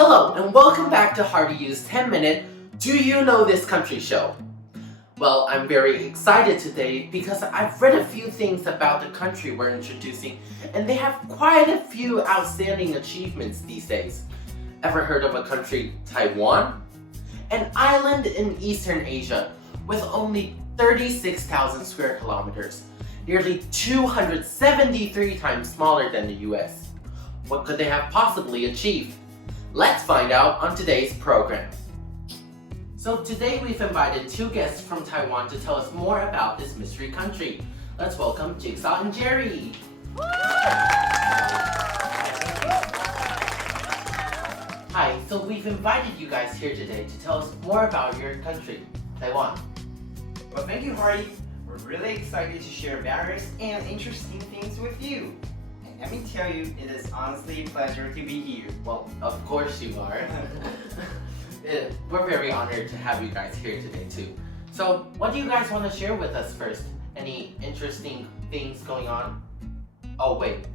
Hello and welcome back to How to Use 10 Minute Do You Know This Country show. Well, I'm very excited today because I've read a few things about the country we're introducing and they have quite a few outstanding achievements these days. Ever heard of a country, Taiwan? An island in Eastern Asia with only 36,000 square kilometers, nearly 273 times smaller than the US. What could they have possibly achieved? Let's find out on today's program. So today we've invited two guests from Taiwan to tell us more about this mystery country. Let's welcome Jigsaw and Jerry. Hi, so we've invited you guys here today to tell us more about your country, Taiwan. Well, thank you, Hardy. We're really excited to share various and interesting things with you. And let me tell you, it is honestly a pleasure to be here. Well, of course you are. We're very honored to have you guys here today too. So, what do you guys want to share with us first? Any interesting things going on? Oh wait,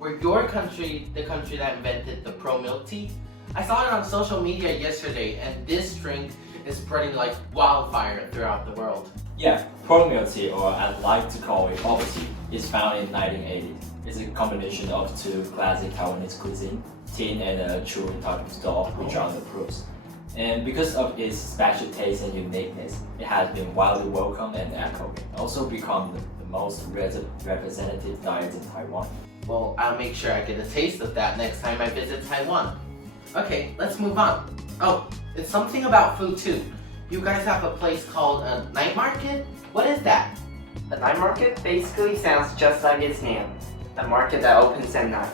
were your country the country that invented the pro milk tea? I saw it on social media yesterday and this drink is spreading like wildfire throughout the world. Yeah, pearl milk tea, or I'd like to call it bubble tea, is found in 1980. It's a combination of two classic Taiwanese cuisine, tin and a chewing type of dough, which are the pros. And because of its special taste and uniqueness, it has been widely welcomed and echoed, and also become the most representative diet in Taiwan. Well, I'll make sure I get a taste of that next time I visit Taiwan. Okay, let's move on. Oh, it's something about food too. You guys have a place called a night market? What is that? A night market basically sounds just like its name, a market that opens at night.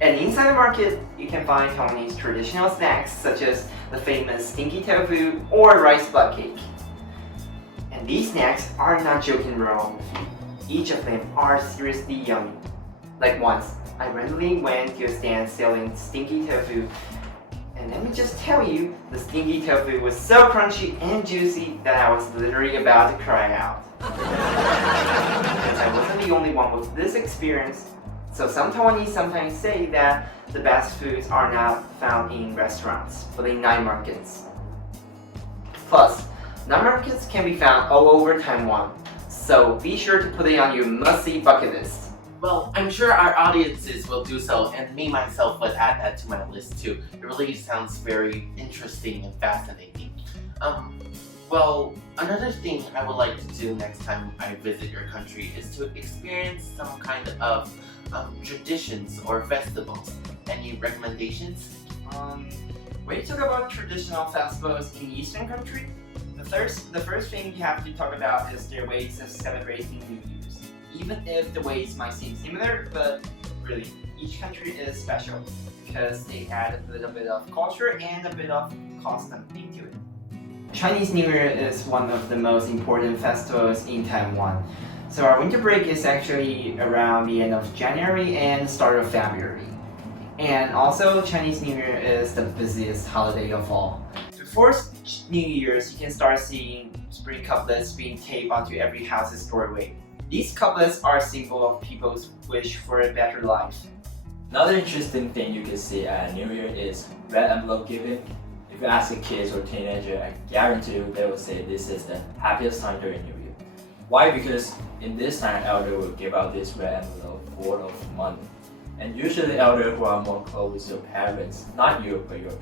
And inside the market, you can find Taiwanese traditional snacks such as the famous stinky tofu or rice blood cake. And these snacks are not joking around with you. Each of them are seriously yummy. Like once, I randomly went to a stand selling stinky tofu, and let me just tell you, the stinky tofu was so crunchy and juicy that I was literally about to cry out. And I wasn't the only one with this experience. So some Taiwanese sometimes say that the best foods are not found in restaurants, but in night markets. Plus, night markets can be found all over Taiwan, so be sure to put it on your must-see bucket list. Well, I'm sure our audiences will do so, and me myself would add that to my list too. It really sounds very interesting and fascinating. Well, another thing I would like to do next time I visit your country is to experience some kind of traditions or festivals. Any recommendations? When you talk about traditional festivals in Eastern country, the first thing you have to talk about is their ways of celebrating New Year's. Even if the ways might seem similar, but really, each country is special because they add a little bit of culture and a bit of custom into it. Chinese New Year is one of the most important festivals in Taiwan. So our winter break is actually around the end of January and start of February. And also, Chinese New Year is the busiest holiday of all. Before New Year's, you can start seeing spring couplets being taped onto every house's doorway. These couplets are a symbol of people's wish for a better life. Another interesting thing you can see at New Year is red envelope giving. If you ask a kid or teenager, I guarantee you they will say this is the happiest time during New Year. Why? Because in this time, elder will give out this red envelope full of money. And usually elder who are more close to your parents, not you, but your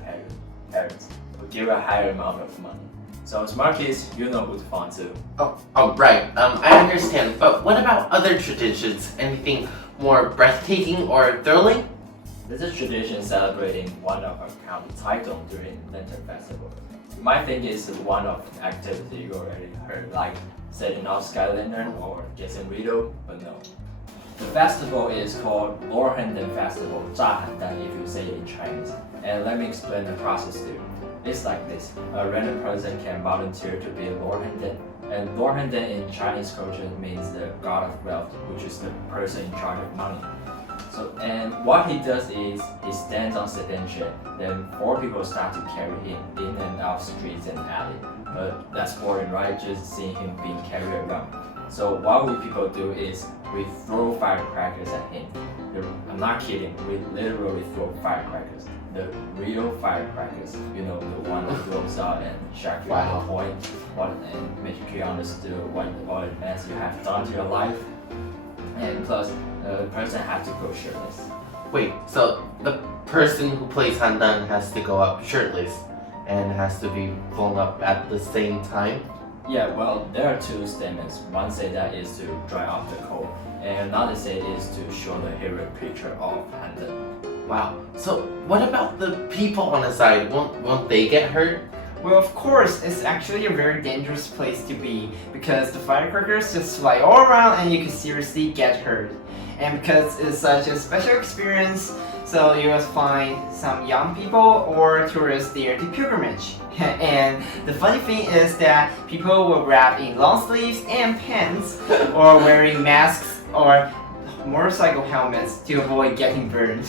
parents, will give a higher amount of money. So smart kids, you know who to find too. Oh, right. I understand. But what about other traditions? Anything more breathtaking or thrilling? There's a tradition celebrating one of our county title during Lantern Festival. You might think it's one of the activity you already heard, like setting off sky lantern or getting riddle, but no. The festival is called Lorhanden Festival, 炸邯郸 if you say it in Chinese. And let me explain the process to you. It's like this. A random person can volunteer to be Lorhanden. And Lorhanden in Chinese culture means the god of wealth, which is the person in charge of money. And what he does is he stands on stage, then 4 people start to carry him in and out streets and alley. But that's boring, right? Just seeing him being carried around. So what we people do is we throw firecrackers at him. I'm not kidding, we literally throw firecrackers. the real firecrackers. You know, the one that goes out and shock you at the point, and make you understand what it means you have done to your life. And plus, the person has to go shirtless. Wait, so the person who plays handan has to go up shirtless and has to be blown up at the same time? Yeah, well, there are two statements. One say that is to dry off the cold, and another say is to show the heroic picture of handan. Wow. So what about the people on the side? Won't they get hurt? Well, of course, it's actually a very dangerous place to be because the firecrackers just fly all around and you can seriously get hurt. And because it's such a special experience, so you will find some young people or tourists there to pilgrimage. And the funny thing is that people will wrap in long sleeves and pants or wearing masks or motorcycle helmets to avoid getting burned.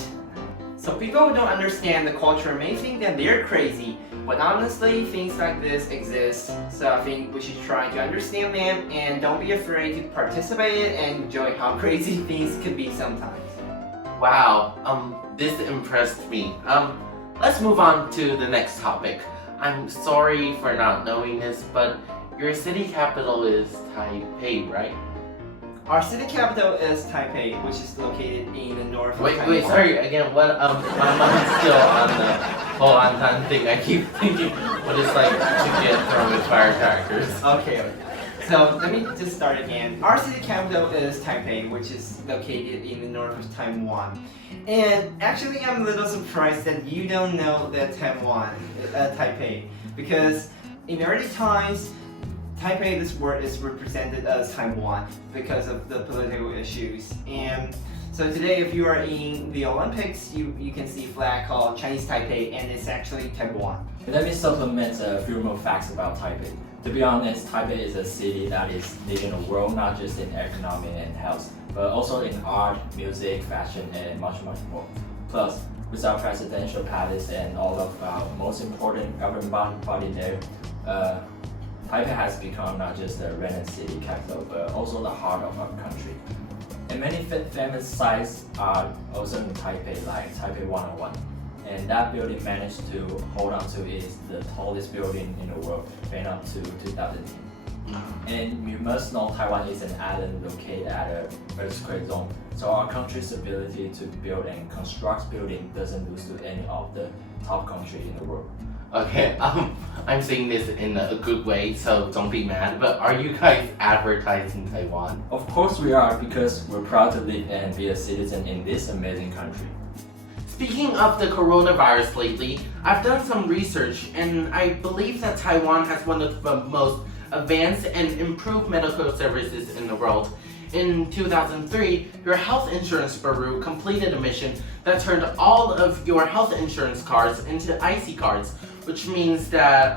So people who don't understand the culture may think that they're crazy, but honestly, things like this exist. So I think we should try to understand them and don't be afraid to participate and enjoy how crazy things could be sometimes. Wow, this impressed me. Let's move on to the next topic. I'm sorry for not knowing this, but your city capital is Taipei, right? Our city capital is Taipei, which is located in the north of Taiwan. Wait, sorry, again, what, my mind's still on the whole Antan thing. I keep thinking what it's like to get thrown with firecrackers. Okay. So let me just start again. Our city capital is Taipei, which is located in the north of Taiwan. And actually, I'm a little surprised that you don't know that Taipei, because in early times, Taipei, this word is represented as Taiwan because of the political issues. And so today, if you are in the Olympics, you can see a flag called Chinese Taipei, and it's actually Taiwan. Let me supplement a few more facts about Taipei. To be honest, Taipei is a city that is leading the world not just in economy and health, but also in art, music, fashion, and much, much more. Plus, with our presidential palace and all of our most important government body there, Taipei has become not just a renowned city capital, but also the heart of our country. And many famous sites are also in Taipei, like Taipei 101. And that building managed to hold on to is the tallest building in the world, made up to 2010. And you must know Taiwan is an island located at an earthquake zone, so our country's ability to build and construct building doesn't lose to any of the top countries in the world. Okay, I'm saying this in a good way, so don't be mad, but are you guys advertising Taiwan? Of course we are, because we're proud to live and be a citizen in this amazing country. Speaking of the coronavirus lately, I've done some research and I believe that Taiwan has one of the most advanced and improved medical services in the world. In 2003, your health insurance bureau completed a mission that turned all of your health insurance cards into IC cards, which means that,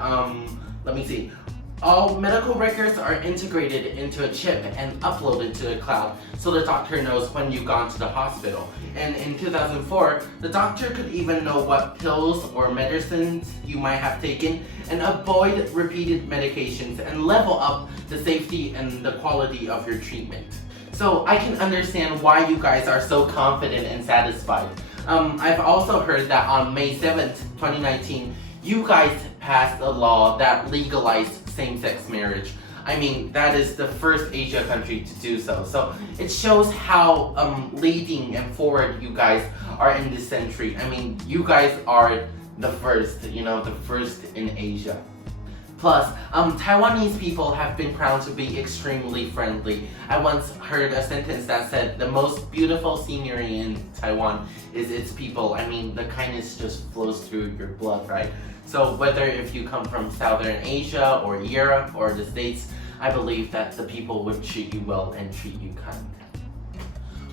all medical records are integrated into a chip and uploaded to the cloud so the doctor knows when you've gone to the hospital. And in 2004, the doctor could even know what pills or medicines you might have taken and avoid repeated medications and level up the safety and the quality of your treatment. So I can understand why you guys are so confident and satisfied. I've also heard that on May 7th, 2019, you guys passed a law that legalized same-sex marriage. I mean, that is the first Asia country to do so. So it shows how leading and forward you guys are in this century. I mean, you guys are the first, the first in Asia. Plus, Taiwanese people have been proud to be extremely friendly. I once heard a sentence that said, the most beautiful scenery in Taiwan is its people. I mean, the kindness just flows through your blood, right? So whether if you come from Southern Asia or Europe or the States, I believe that the people would treat you well and treat you kind.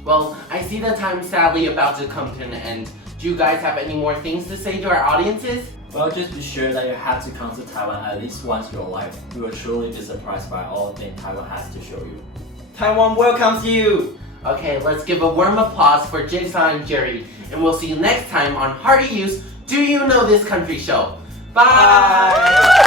Well, I see the time sadly about to come to an end. Do you guys have any more things to say to our audiences? Well, just be sure that you have to come to Taiwan at least once in your life. You will truly be surprised by all the things Taiwan has to show you. Taiwan welcomes you! Okay, let's give a warm applause for Jigsaw and Jerry, and we'll see you next time on Hearty Use Do You Know This Country Show. Bye!